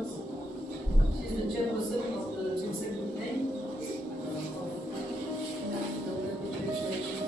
She's the chairperson of the Jingïaseng of the Presbyterian.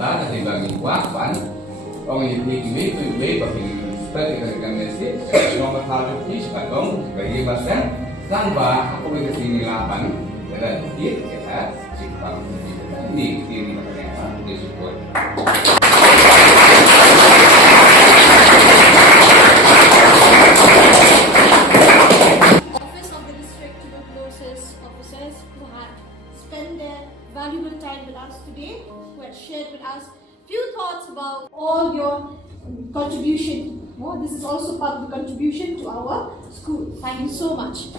Dari bagi wapan, orang yang ini bagi Presbyterian nomor satu ini sebagai bagi bahasa tanpa aku berkesini 8 dan kita simpang ini makanya disebut. Office of the District Tuberculosis Officers who had spent their valuable time with us today, who had shared with us few thoughts about all your contribution. This is also part of the contribution to our school. Thank you so much.